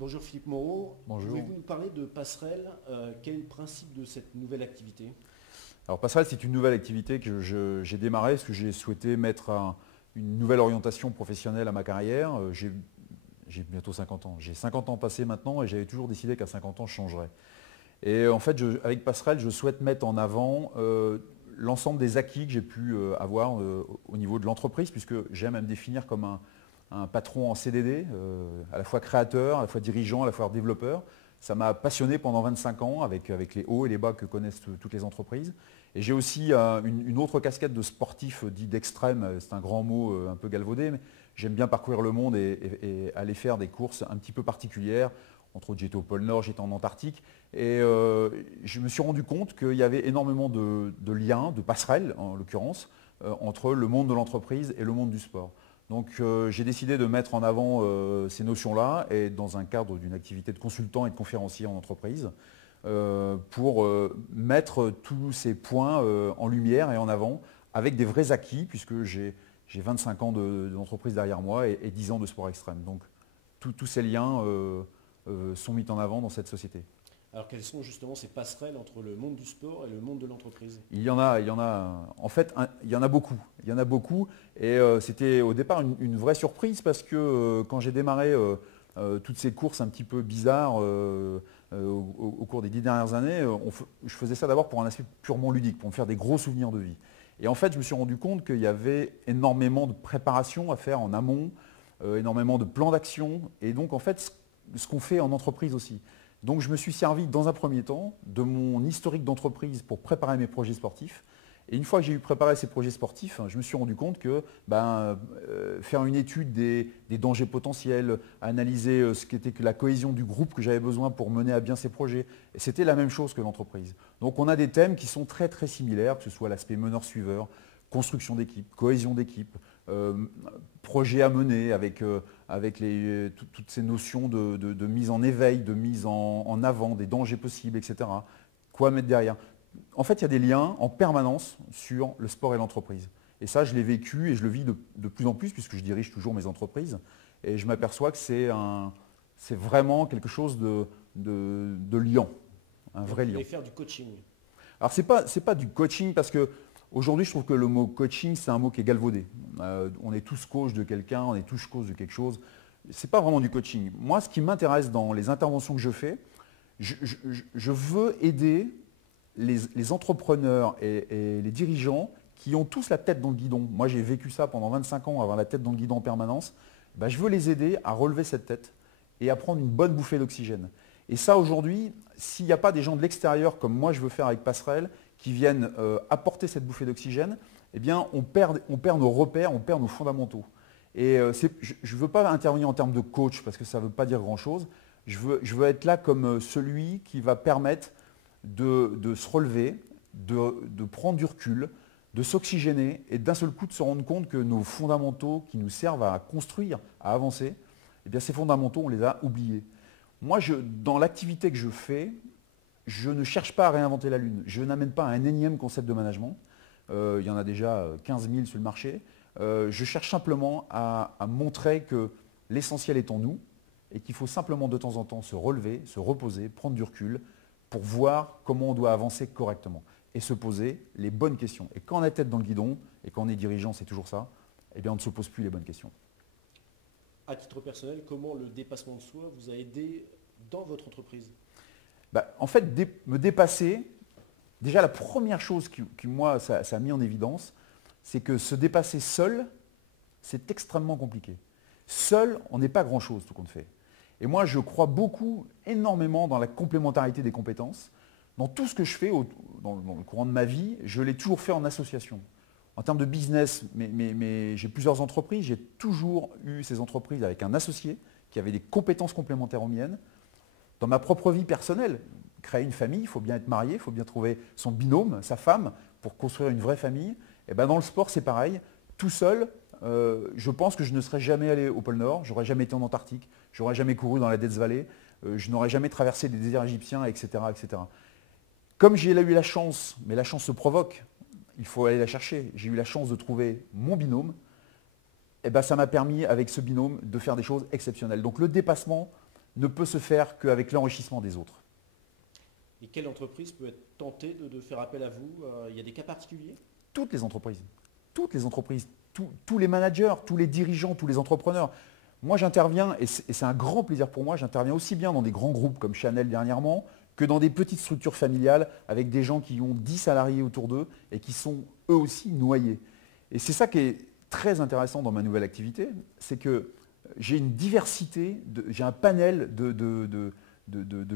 Bonjour Philippe Moreau. Bonjour. Pouvez-vous nous parler de Passerelle? Quel est le principe de cette nouvelle activité? Alors Passerelle, c'est une nouvelle activité que j'ai démarrée parce que j'ai souhaité mettre une nouvelle orientation professionnelle à ma carrière. J'ai bientôt 50 ans. J'ai 50 ans passés maintenant et j'avais toujours décidé qu'à 50 ans, je changerais. Et en fait, avec Passerelle, je souhaite mettre en avant l'ensemble des acquis que j'ai pu avoir au niveau de l'entreprise, puisque j'aime à me définir comme un patron en CDD, à la fois créateur, à la fois dirigeant, à la fois développeur. Ça m'a passionné pendant 25 ans avec les hauts et les bas que connaissent toutes les entreprises. Et j'ai aussi une autre casquette de sportif dit d'extrême, c'est un grand mot un peu galvaudé, mais j'aime bien parcourir le monde et aller faire des courses un petit peu particulières. Entre autres, j'étais au pôle Nord, j'étais en Antarctique. Et je me suis rendu compte qu'il y avait énormément de liens, de passerelles en l'occurrence, entre le monde de l'entreprise et le monde du sport. Donc j'ai décidé de mettre en avant ces notions-là et dans un cadre d'une activité de consultant et de conférencier en entreprise pour mettre tous ces points en lumière et en avant avec des vrais acquis puisque j'ai 25 ans d'entreprise derrière moi et 10 ans de sport extrême. Donc tous ces liens sont mis en avant dans cette société. Alors quelles sont justement ces passerelles entre le monde du sport et le monde de l'entreprise? En fait, il y en a beaucoup. Il y en a beaucoup et c'était au départ une vraie surprise parce que quand j'ai démarré toutes ces courses un petit peu bizarres au cours des 10 dernières années, je faisais ça d'abord pour un aspect purement ludique, pour me faire des gros souvenirs de vie. Et en fait, je me suis rendu compte qu'il y avait énormément de préparation à faire en amont, énormément de plans d'action et donc en fait ce qu'on fait en entreprise aussi. Donc je me suis servi dans un premier temps de mon historique d'entreprise pour préparer mes projets sportifs. Et une fois que j'ai eu préparé ces projets sportifs, je me suis rendu compte que faire une étude des dangers potentiels, analyser ce qu'était que la cohésion du groupe que j'avais besoin pour mener à bien ces projets, c'était la même chose que l'entreprise. Donc on a des thèmes qui sont très très similaires, que ce soit l'aspect meneur-suiveur, construction d'équipe, cohésion d'équipe, projet à mener avec toutes ces notions de mise en éveil, de mise en avant, des dangers possibles, etc. Quoi mettre derrière? En fait, il y a des liens en permanence sur le sport et l'entreprise. Et ça, je l'ai vécu et je le vis de plus en plus puisque je dirige toujours mes entreprises. Et je m'aperçois que c'est vraiment quelque chose de liant, un Donc vrai vous liant. voulez faire du coaching? Alors, c'est pas du coaching parce que aujourd'hui, je trouve que le mot coaching, c'est un mot qui est galvaudé. On est tous coach de quelqu'un, on est tous coach de quelque chose. Ce n'est pas vraiment du coaching. Moi, ce qui m'intéresse dans les interventions que je fais, je veux aider les entrepreneurs et les dirigeants qui ont tous la tête dans le guidon. Moi, j'ai vécu ça pendant 25 ans, avoir la tête dans le guidon en permanence. Ben, je veux les aider à relever cette tête et à prendre une bonne bouffée d'oxygène. Et ça, aujourd'hui, s'il n'y a pas des gens de l'extérieur, comme moi je veux faire avec Passerelle, qui viennent apporter cette bouffée d'oxygène, eh bien, on perd nos repères, on perd nos fondamentaux. Et je ne veux pas intervenir en termes de coach, parce que ça ne veut pas dire grand-chose. Je veux être là comme celui qui va permettre de se relever, de prendre du recul, de s'oxygéner et d'un seul coup de se rendre compte que nos fondamentaux qui nous servent à construire, à avancer, eh bien, ces fondamentaux, on les a oubliés. Moi, dans l'activité que je fais, je ne cherche pas à réinventer la Lune. Je n'amène pas un énième concept de management. Il y en a déjà 15 000 sur le marché. Je cherche simplement à montrer que l'essentiel est en nous et qu'il faut simplement de temps en temps se relever, se reposer, prendre du recul pour voir comment on doit avancer correctement et se poser les bonnes questions. Et quand on a la tête dans le guidon, et quand on est dirigeant, c'est toujours ça, eh bien on ne se pose plus les bonnes questions. À titre personnel, comment le dépassement de soi vous a aidé dans votre entreprise? En fait, me dépasser, déjà la première chose qui moi, ça a mis en évidence, c'est que se dépasser seul, c'est extrêmement compliqué. Seul, on n'est pas grand-chose, tout compte fait. Et moi, je crois beaucoup, énormément dans la complémentarité des compétences. Dans tout ce que je fais dans le courant de ma vie, je l'ai toujours fait en association. En termes de business, mais j'ai plusieurs entreprises, j'ai toujours eu ces entreprises avec un associé qui avait des compétences complémentaires aux miennes. Dans ma propre vie personnelle, créer une famille, il faut bien être marié, il faut bien trouver son binôme, sa femme, pour construire une vraie famille. Et ben dans le sport, c'est pareil. Tout seul, je pense que je ne serais jamais allé au pôle Nord, je n'aurais jamais été en Antarctique, je n'aurais jamais couru dans la Death Valley, je n'aurais jamais traversé des déserts égyptiens, etc., etc. Comme j'ai eu la chance, mais la chance se provoque, il faut aller la chercher. J'ai eu la chance de trouver mon binôme, et ben ça m'a permis avec ce binôme de faire des choses exceptionnelles. Donc le dépassement ne peut se faire qu'avec l'enrichissement des autres. Et quelle entreprise peut être tentée de faire appel à vous? Il y a des cas particuliers? Toutes les entreprises, tous les managers, tous les dirigeants, tous les entrepreneurs. Moi, j'interviens, et c'est un grand plaisir pour moi, j'interviens aussi bien dans des grands groupes comme Chanel dernièrement, que dans des petites structures familiales avec des gens qui ont 10 salariés autour d'eux et qui sont eux aussi noyés. Et c'est ça qui est très intéressant dans ma nouvelle activité, c'est que j'ai une diversité, j'ai un panel de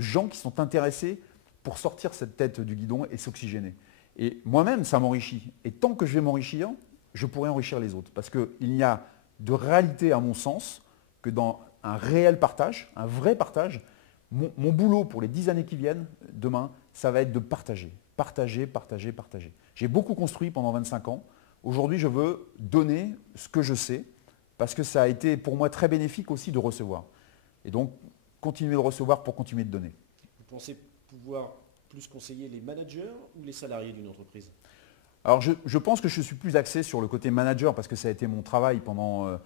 gens qui sont intéressés pour sortir cette tête du guidon et s'oxygéner. Et moi-même, ça m'enrichit. Et tant que je vais m'enrichir, je pourrai enrichir les autres. Parce qu'il n'y a de réalité, à mon sens, que dans un réel partage, un vrai partage. Mon boulot pour les 10 années qui viennent, demain, ça va être de partager. Partager, partager, partager. J'ai beaucoup construit pendant 25 ans. Aujourd'hui, je veux donner ce que je sais, parce que ça a été pour moi très bénéfique aussi de recevoir. Et donc, continuer de recevoir pour continuer de donner. Vous pensez pouvoir plus conseiller les managers ou les salariés d'une entreprise? Alors, je pense que je suis plus axé sur le côté manager, parce que ça a été mon travail pendant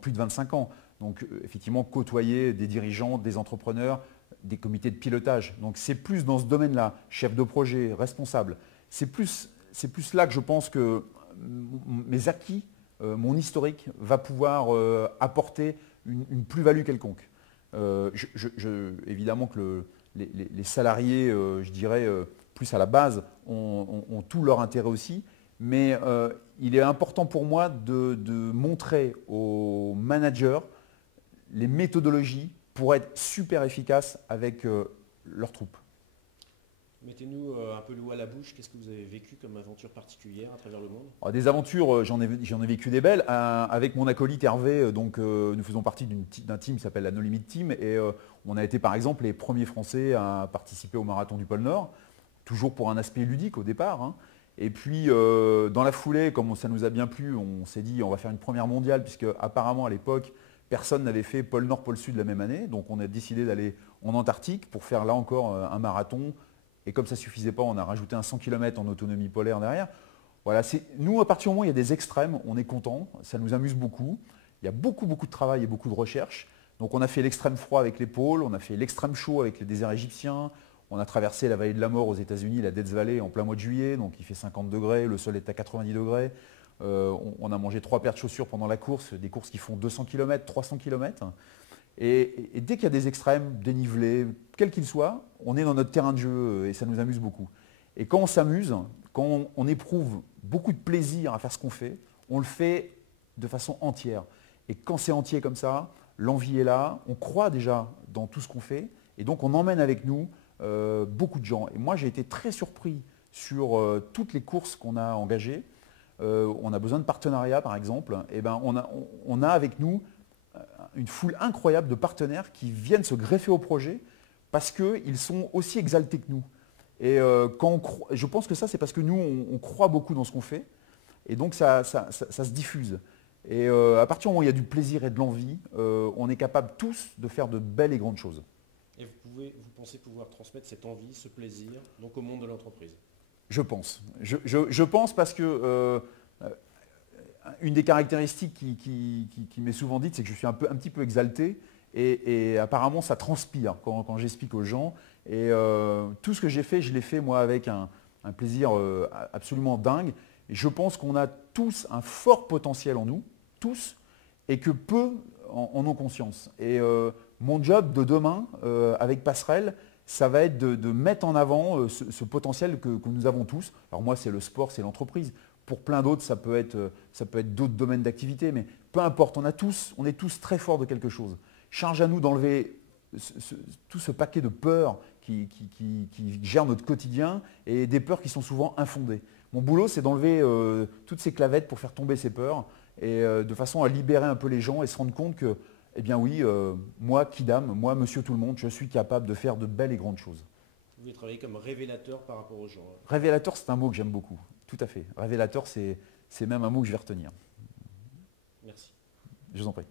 plus de 25 ans. Donc, effectivement, côtoyer des dirigeants, des entrepreneurs, des comités de pilotage. Donc, c'est plus dans ce domaine-là, chef de projet, responsable. C'est plus là que je pense que mes acquis, mon historique, va pouvoir apporter une plus-value quelconque. Évidemment que les salariés, je dirais, plus à la base, ont tout leur intérêt aussi. Mais il est important pour moi de montrer aux managers les méthodologies pour être super efficaces avec leurs troupes. Mettez-nous un peu l'eau à la bouche. Qu'est-ce que vous avez vécu comme aventure particulière à travers le monde? Alors, des aventures, j'en ai vécu des belles. Avec mon acolyte Hervé, nous faisons partie d'un team qui s'appelle la No Limit Team. Et on a été par exemple les premiers Français à participer au marathon du pôle Nord, toujours pour un aspect ludique au départ, hein. Et puis dans la foulée, comme ça nous a bien plu, on s'est dit on va faire une première mondiale, puisque apparemment à l'époque, personne n'avait fait pôle Nord, pôle Sud la même année. Donc on a décidé d'aller en Antarctique pour faire là encore un marathon. Et comme ça ne suffisait pas, on a rajouté un 100 km en autonomie polaire derrière. Voilà, nous, à partir du moment où il y a des extrêmes, on est content, ça nous amuse beaucoup. Il y a beaucoup de travail et beaucoup de recherche. Donc on a fait l'extrême froid avec les pôles, on a fait l'extrême chaud avec les déserts égyptiens, on a traversé la vallée de la mort aux États-Unis, la Death Valley, en plein mois de juillet, donc il fait 50 degrés, le sol est à 90 degrés. On a mangé 3 paires de chaussures pendant la course, des courses qui font 200 km, 300 km. Et dès qu'il y a des extrêmes, dénivelés, quels qu'ils soient, on est dans notre terrain de jeu et ça nous amuse beaucoup. Et quand on s'amuse, quand on éprouve beaucoup de plaisir à faire ce qu'on fait, on le fait de façon entière. Et quand c'est entier comme ça, l'envie est là, on croit déjà dans tout ce qu'on fait et donc on emmène avec nous beaucoup de gens. Et moi j'ai été très surpris sur toutes les courses qu'on a engagées. On a besoin de partenariats par exemple. Et ben, on a avec nous une foule incroyable de partenaires qui viennent se greffer au projet parce qu'ils sont aussi exaltés que nous. Et je pense que ça, c'est parce que nous, on croit beaucoup dans ce qu'on fait. Et donc, ça se diffuse. Et à partir du moment où il y a du plaisir et de l'envie, on est capable tous de faire de belles et grandes choses. Et vous pensez pouvoir transmettre cette envie, ce plaisir, donc au monde de l'entreprise? Je pense. Je pense parce que une des caractéristiques qui m'est souvent dite, c'est que je suis un petit peu exalté. Et apparemment, ça transpire quand j'explique aux gens. Et tout ce que j'ai fait, je l'ai fait moi avec un plaisir absolument dingue. Et je pense qu'on a tous un fort potentiel en nous, tous, et que peu en ont conscience. Et mon job de demain, avec Passerelle, ça va être de mettre en avant ce potentiel que nous avons tous. Alors moi, c'est le sport, c'est l'entreprise. Pour plein d'autres, ça peut être d'autres domaines d'activité, mais peu importe, on est tous très forts de quelque chose. Charge à nous d'enlever tout ce paquet de peurs qui gèrent notre quotidien et des peurs qui sont souvent infondées. Mon boulot, c'est d'enlever toutes ces clavettes pour faire tomber ces peurs et de façon à libérer un peu les gens et se rendre compte que, eh bien oui, moi, Kidam, moi, monsieur tout le monde, je suis capable de faire de belles et grandes choses. Vous voulez travailler comme révélateur par rapport aux gens, hein. Révélateur, c'est un mot que j'aime beaucoup. Tout à fait. Révélateur, c'est même un mot que je vais retenir. Merci. Je vous en prie.